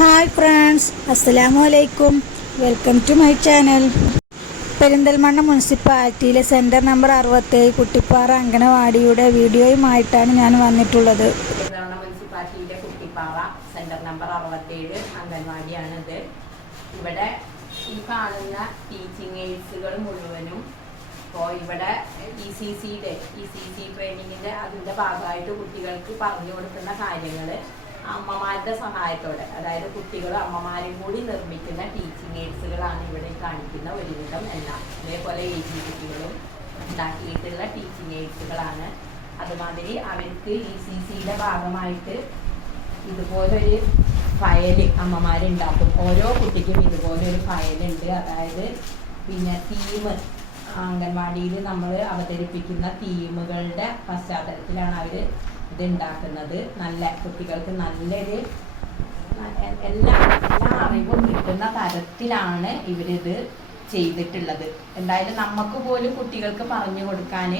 Hi friends അസ്സലാമു അലൈക്കും welcome to my channel. Perinthalmanna മുനിസിപ്പാലിറ്റിയിലെ സെന്റർ നമ്പർ അറുപത്തേഴ് കുട്ടിപ്പാറ അങ്കണവാടിയുടെ വീഡിയോയുമായിട്ടാണ് ഞാൻ വന്നിട്ടുള്ളത്. പെരിന്തൽമണ്ണ മുനിസിപ്പാലിറ്റിയിലെ കുട്ടിപ്പാറ സെന്റർ നമ്പർ അറുപത്തേഴ് അംഗൻവാടിയാണിത്. ഇവിടെ ഈ കാണുന്ന ടീച്ചിങ് എയ്ഡ്സുകൾ മുഴുവനും ഇപ്പോൾ ഇവിടെ ഇ സി സിയുടെ ഇ സി സി ട്രെയിനിങ്ങിന്റെ അതിന്റെ ഭാഗമായിട്ട് കുട്ടികൾക്ക് പറഞ്ഞു കൊടുക്കുന്ന കാര്യങ്ങൾ അമ്മമാരുടെ സഹായത്തോടെ അതായത് കുട്ടികളും അമ്മമാരും കൂടി നിർമ്മിക്കുന്ന ടീച്ചിങ് എയ്ഡ്സുകളാണ് ഇവിടെ കാണിക്കുന്ന ഒരുവിധം എല്ലാം. അതേപോലെ എ ജി കുട്ടികളും ഉണ്ടാക്കിയിട്ടുള്ള ടീച്ചിങ് എയ്ഡ്സുകളാണ് അതുമാതിരി അവർക്ക് ഇ സി സിയുടെ ഭാഗമായിട്ട് ഇതുപോലൊരു ഫയൽ അമ്മമാരുണ്ടാക്കും. ഓരോ കുട്ടിക്കും ഇതുപോലൊരു ഫയലുണ്ട് അതായത് പിന്നെ തീം അംഗൻവാടിയിൽ നമ്മൾ അവതരിപ്പിക്കുന്ന തീമുകളുടെ പശ്ചാത്തലത്തിലാണ് അവർ ഇത് ഉണ്ടാക്കുന്നത് നല്ല കുട്ടികൾക്ക് നല്ലൊരു എല്ലാ എല്ലാ അറിവും കിട്ടുന്ന തരത്തിലാണ് ഇവരിത് ചെയ്തിട്ടുള്ളത്. എന്തായാലും നമുക്ക് പോലും കുട്ടികൾക്ക് പറഞ്ഞു കൊടുക്കാൻ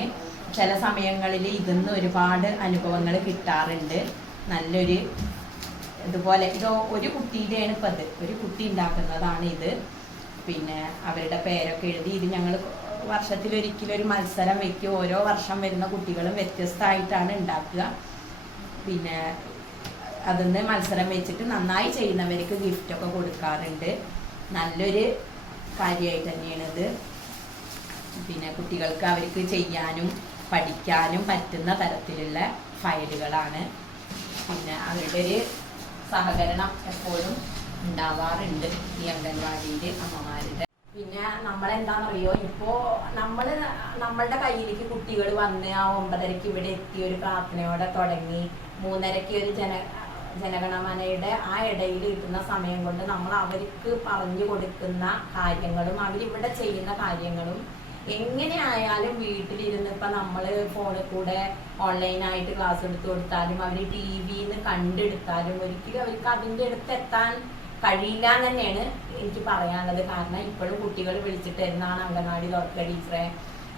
ചില സമയങ്ങളിൽ ഇതിന്ന് ഒരുപാട് അനുഭവങ്ങൾ കിട്ടാറുണ്ട്. നല്ലൊരു ഇതുപോലെ ഇത് ഒരു കുട്ടിയുടെയാണ് ഇപ്പം ഇത് ഒരു കുട്ടി ഉണ്ടാക്കുന്നതാണ് ഇത്. പിന്നെ അവരുടെ പേരൊക്കെ എഴുതി ഇത് ഞങ്ങൾ വർഷത്തിലൊരിക്കലും ഒരു മത്സരം വെക്കും. ഓരോ വർഷം വരുന്ന കുട്ടികളും വ്യത്യസ്തമായിട്ടാണ് ഉണ്ടാക്കുക. പിന്നെ അതിന്ന് മത്സരം വെച്ചിട്ട് നന്നായി ചെയ്യുന്നവർക്ക് ഗിഫ്റ്റൊക്കെ കൊടുക്കാറുണ്ട്. നല്ലൊരു കാര്യമായിട്ട് തന്നെയാണിത് പിന്നെ കുട്ടികൾക്ക് അവർക്ക് ചെയ്യാനും പഠിക്കാനും പറ്റുന്ന തരത്തിലുള്ള ഫയലുകളാണ്. പിന്നെ അവരുടെ ഒരു സഹകരണം എപ്പോഴും ഉണ്ടാവാറുണ്ട് ഈ അംഗൻവാടിയിൽ അമ്മമാരുടെ. പിന്നെ നമ്മളെന്താണെന്നറിയോ ഇപ്പോ നമ്മൾ നമ്മളുടെ കയ്യിലേക്ക് കുട്ടികൾ വന്ന് ആ ഒമ്പതരക്ക് ഇവിടെ എത്തി ഒരു പ്രാർത്ഥനയോടെ തുടങ്ങി മൂന്നരക്ക് ഒരു ജന ജനഗണമനയുടെ ആ ഇടയിൽ കിട്ടുന്ന സമയം കൊണ്ട് നമ്മൾ അവർക്ക് പറഞ്ഞു കൊടുക്കുന്ന കാര്യങ്ങളും അവരിവിടെ ചെയ്യുന്ന കാര്യങ്ങളും എങ്ങനെയായാലും വീട്ടിലിരുന്ന് ഇപ്പൊ നമ്മൾ ഫോണിൽ കൂടെ ഓൺലൈനായിട്ട് ക്ലാസ് എടുത്തു കൊടുത്താലും അവർ ടി വിന്ന് കണ്ടെടുത്താലും ഒരിക്കലും അവർക്ക് അതിന്റെ അടുത്ത് എത്താൻ കഴിയില്ല എന്ന് തന്നെയാണ് എനിക്ക് പറയാനുള്ളത്. കാരണം ഇപ്പോഴും കുട്ടികൾ വിളിച്ചിട്ട് എന്നാണ് അംഗനവാടി തുറക്കുക ടീച്ചറെ?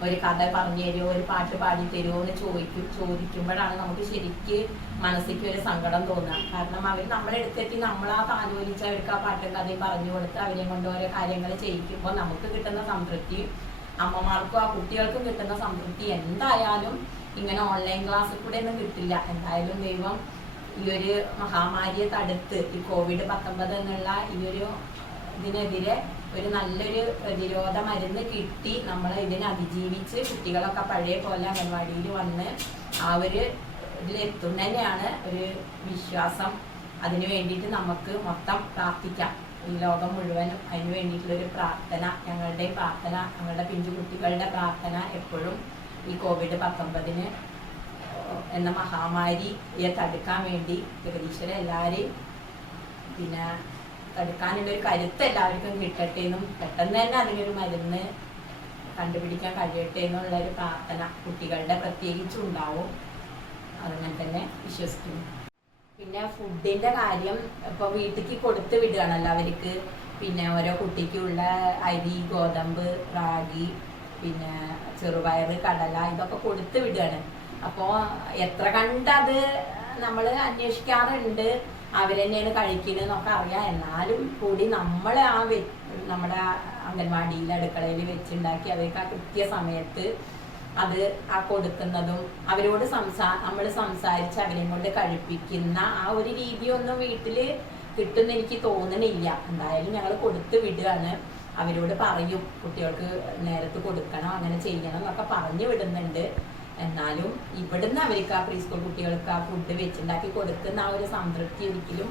ഒരു കഥ പറഞ്ഞു തരുമോ ഒരു പാട്ട് പാടി തരുമോ എന്ന് ചോദിക്കും. ചോദിക്കുമ്പോഴാണ് നമുക്ക് ശരിക്ക് മനസ്സിക്ക് ഒരു സങ്കടം തോന്നുക. കാരണം അവർ നമ്മളെ അടുത്തെത്തി നമ്മളാ താലോലിച്ച് അവർക്ക് ആ പാട്ടും കഥയും പറഞ്ഞു കൊടുത്ത് അവരെയും കൊണ്ട് ഓരോ കാര്യങ്ങൾ ചെയ്യിക്കുമ്പോൾ നമുക്ക് കിട്ടുന്ന സംതൃപ്തി അമ്മമാർക്കും ആ കുട്ടികൾക്കും കിട്ടുന്ന സംതൃപ്തി എന്തായാലും ഇങ്ങനെ ഓൺലൈൻ ക്ലാസ്സിൽ കൂടെ ഒന്നും കിട്ടില്ല. എന്തായാലും ദൈവം ഈ ഒരു മഹാമാരിയെ തടുത്ത് ഈ കോവിഡ് പത്തൊമ്പത് എന്നുള്ള ഈ ഒരു ഇതിനെതിരെ ഒരു നല്ലൊരു പ്രതിരോധ മരുന്ന് കിട്ടി. നമ്മൾ ഇതിനെ അതിജീവിച്ച് കുട്ടികളൊക്കെ പഴയ പോലെ അംഗൻവാടിയിൽ വന്ന് ആ ഒരു ഇതിലെത്തും തന്നെയാണ് ഒരു വിശ്വാസം. അതിനു വേണ്ടിയിട്ട് നമുക്ക് മൊത്തം പ്രാർത്ഥിക്കാം. ഈ ലോകം മുഴുവനും അതിന് വേണ്ടിയിട്ടുള്ളൊരു പ്രാർത്ഥന ഞങ്ങളുടെ പ്രാർത്ഥന ഞങ്ങളുടെ പിഞ്ചു കുട്ടികളുടെ പ്രാർത്ഥന എപ്പോഴും ഈ കോവിഡ് പത്തൊമ്പതിന് എന്ന മഹാമാരിയെ തടുക്കാൻ വേണ്ടി ജഗദീശ്വര എല്ലാവരെയും പിന്നെ തടുക്കാനുള്ള ഒരു കരുത്ത് എല്ലാവർക്കും കിട്ടട്ടെ എന്നും പെട്ടെന്ന് തന്നെ അതിനൊരു മരുന്ന് കണ്ടുപിടിക്കാൻ കഴിയട്ടെ എന്നുള്ള ഒരു പ്രാർത്ഥന കുട്ടികളുടെ പ്രത്യേകിച്ചും ഉണ്ടാവും അതങ്ങനെ തന്നെ വിശ്വസിക്കുന്നു. പിന്നെ ഫുഡിന്റെ കാര്യം ഇപ്പൊ വീട്ടിലേക്ക് കൊടുത്ത് വിടുകയാണല്ലോ അവർക്ക്. പിന്നെ ഓരോ കുട്ടിക്കുള്ള അരി ഗോതമ്പ് റാഗി പിന്നെ ചെറുപയർ കടല ഇതൊക്കെ കൊടുത്ത് വിടുകയാണ്. അപ്പോൾ എത്ര കണ്ടത് നമ്മൾ അന്വേഷിക്കാറുണ്ട്. അവരെന്നെയാണ് കഴിക്കുന്നതെന്നൊക്കെ അറിയാം. എന്നാലും കൂടി നമ്മൾ ആ നമ്മുടെ അംഗൻവാടിയിൽ അടുക്കളയിൽ വെച്ചുണ്ടാക്കി അവർക്ക് ആ കൃത്യ സമയത്ത് അത് ആ കൊടുക്കുന്നതും അവരോട് സംസാ നമ്മൾ സംസാരിച്ച് അവരെയും കൊണ്ട് കഴിപ്പിക്കുന്ന ആ ഒരു രീതിയൊന്നും വീട്ടിൽ കിട്ടുന്ന എനിക്ക് തോന്നണില്ല. എന്തായാലും ഞങ്ങൾ കൊടുത്തു വിടുകയാണ് അവരോട് പറയും കുട്ടികൾക്ക് നേരത്ത് കൊടുക്കണം അങ്ങനെ ചെയ്യണം എന്നൊക്കെ പറഞ്ഞു വിടുന്നുണ്ട്. എന്നാലും ഇവിടുന്ന് അവർക്ക് ആ പ്രീ സ്കൂൾ കുട്ടികൾക്ക് ആ ഫുഡ് വെച്ചുണ്ടാക്കി കൊടുക്കുന്ന ആ ഒരു സംതൃപ്തി ഒരിക്കലും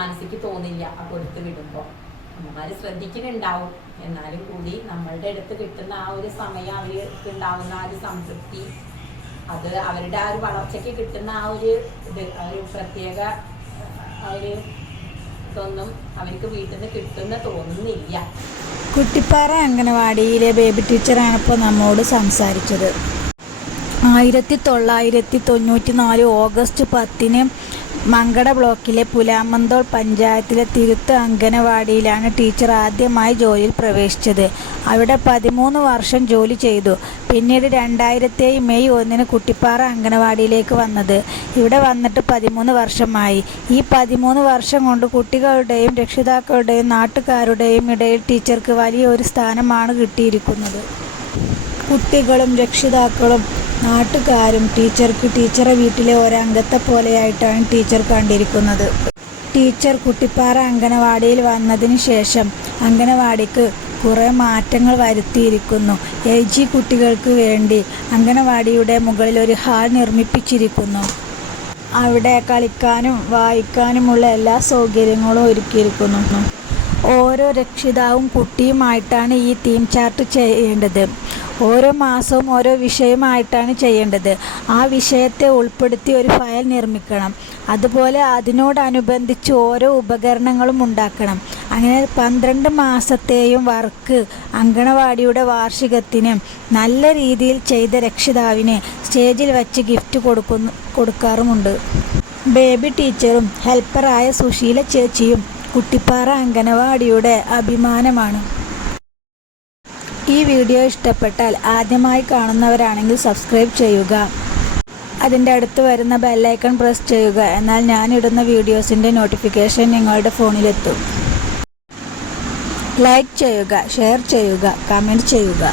മനസ്സിക്ക് തോന്നില്ല. ആ കൊടുത്ത് വിടുമ്പോൾ അമ്മമാർ ശ്രദ്ധിക്കുന്നുണ്ടാവും. എന്നാലും കൂടി നമ്മളുടെ അടുത്ത് കിട്ടുന്ന ആ ഒരു സമയം അവർക്ക് ഉണ്ടാവുന്ന ആ ഒരു സംതൃപ്തി അത് അവരുടെ ആ ഒരു വളർച്ചയ്ക്ക് കിട്ടുന്ന ആ ഒരു ഇത് ഒരു പ്രത്യേക ആ ഒരു ഇതൊന്നും അവർക്ക് വീട്ടിൽ നിന്ന് കിട്ടുന്ന തോന്നുന്നില്ല. കുട്ടിപ്പാറ അംഗനവാടിയിലെ ബേബി ടീച്ചറാണ് ഇപ്പോൾ നമ്മോട് സംസാരിച്ചത്. ആയിരത്തി തൊള്ളായിരത്തി തൊണ്ണൂറ്റി നാല് ഓഗസ്റ്റ് പത്തിന് മങ്കട ബ്ലോക്കിലെ പുലാമന്തോൾ പഞ്ചായത്തിലെ തിരുത്ത് അങ്കനവാടിയിലാണ് ടീച്ചർ ആദ്യമായി ജോലിയിൽ പ്രവേശിച്ചത്. അവിടെ പതിമൂന്ന് വർഷം ജോലി ചെയ്തു. പിന്നീട് രണ്ടായിരത്തി മെയ് ഒന്നിന് കുട്ടിപ്പാറ അങ്കനവാടിയിലേക്ക് വന്നത്. ഇവിടെ വന്നിട്ട് പതിമൂന്ന് വർഷമായി. ഈ പതിമൂന്ന് വർഷം കൊണ്ട് കുട്ടികളുടെയും രക്ഷിതാക്കളുടെയും നാട്ടുകാരുടെയും ഇടയിൽ ടീച്ചർക്ക് വലിയൊരു സ്ഥാനമാണ് കിട്ടിയിരിക്കുന്നത്. കുട്ടികളും രക്ഷിതാക്കളും നാട്ടുകാരും ടീച്ചർക്ക് ടീച്ചറെ വീട്ടിലെ ഒരംഗത്തെ പോലെയായിട്ടാണ് ടീച്ചർ കണ്ടിരിക്കുന്നത്. ടീച്ചർ കുട്ടിപ്പാറ അംഗനവാടിയിൽ വന്നതിന് ശേഷം അംഗനവാടിക്ക് കുറേ മാറ്റങ്ങൾ വരുത്തിയിരിക്കുന്നു. എൽ ജി കുട്ടികൾക്ക് വേണ്ടി അംഗനവാടിയുടെ മുകളിൽ ഒരു ഹാൾ നിർമ്മിപ്പിച്ചിരിക്കുന്നു. അവിടെ കളിക്കാനും വായിക്കാനുമുള്ള എല്ലാ സൗകര്യങ്ങളും ഒരുക്കിയിരിക്കുന്നു. ഓരോ രക്ഷിതാവും കുട്ടിയുമായിട്ടാണ് ഈ തീം ചാർട്ട് ചെയ്യേണ്ടത്. ഓരോ മാസവും ഓരോ വിഷയമായിട്ടാണ് ചെയ്യേണ്ടത്. ആ വിഷയത്തെ ഉൾപ്പെടുത്തി ഒരു ഫയൽ നിർമ്മിക്കണം. അതുപോലെ അതിനോടനുബന്ധിച്ച് ഓരോ ഉപകരണങ്ങളും ഉണ്ടാക്കണം. അങ്ങനെ പന്ത്രണ്ട് മാസത്തെയും വർക്ക് അങ്കണവാടിയുടെ വാർഷികത്തിന് നല്ല രീതിയിൽ ചെയ്ത രക്ഷിതാവിന് സ്റ്റേജിൽ വച്ച് ഗിഫ്റ്റ് കൊടുക്കുന്നു കൊടുക്കാറുമുണ്ട്. ബേബി ടീച്ചറും ഹെൽപ്പറായ സുശീല ചേച്ചിയും കുട്ടിപ്പാറ അങ്കണവാടിയുടെ അഭിമാനമാണ്. ഈ വീഡിയോ ഇഷ്ടപ്പെട്ടാൽ ആദ്യമായി കാണുന്നവരാണെങ്കിൽ സബ്സ്ക്രൈബ് ചെയ്യുക. അതിന്റെ അടുത്ത് വരുന്ന ബെല്ലൈക്കൺ പ്രസ് ചെയ്യുക. എന്നാൽ ഞാനിടുന്ന വീഡിയോസിന്റെ നോട്ടിഫിക്കേഷൻ നിങ്ങളുടെ ഫോണിലെത്തും. ലൈക്ക് ചെയ്യുക ഷെയർ ചെയ്യുക കമന്റ് ചെയ്യുക.